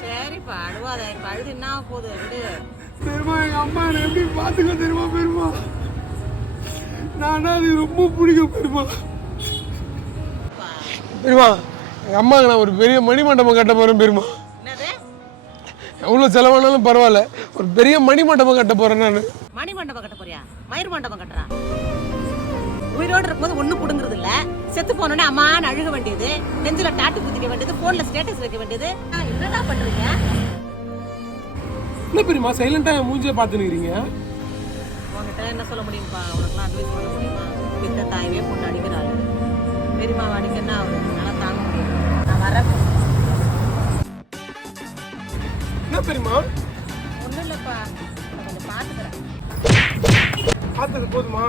சரிப்பா அழுவாத இப்ப அழுது என்ன போகுது விடு. பெருமா எங்க அம்மா என்னை எப்படி பார்த்துக்க தெரியுமா பெருமா? நான் அது ரொம்ப பிடிக்கும் பெருமா. பெருமா எங்கள் அம்மாவுக்கு நான் ஒரு பெரிய மணிமண்டபம் கட்ட போகிறேன் பெருமா. என்னது? எவ்வளோ செலவானாலும் பரவாயில்ல, ஒரு பெரிய மணிமண்டபம் கட்ட போகிறேன் நான். மணிமண்டபம் கட்ட போறியா? மயிர் மண்டபம் கட்டுறா? உயிரோடு இருக்கும்போது ஒன்றும் பிடுங்குறது இல்லை, செத்து போனோடனே அம்மான்னு அழுக வேண்டியது, நெஞ்சில டாட்டு குத்திக்க வேண்டியது, ஃபோனில் ஸ்டேட்டஸ் வைக்க வேண்டியது. என்னடா பண்ணுறீங்க? என்ன பெரியமா சைலண்டாக என் மூஞ்சியை பார்த்துனுக்கிறீங்க? உங்ககிட்ட என்ன சொல்ல முடியும்ப்பா? உனக்குலாம் அட்வைஸ் பண்ண முடியுமா? இந்த தாயவே பொண்ணு அடிக்கிறாள், பெரியம்மா அடிக்கன்னா என்னால் தாங்க முடியும். நான் வரேன். என்ன பெரியமா? ஒன்றும் இல்லைப்பா, கொஞ்சம் பார்த்துக்கிறேன். பார்த்தது போதுமா?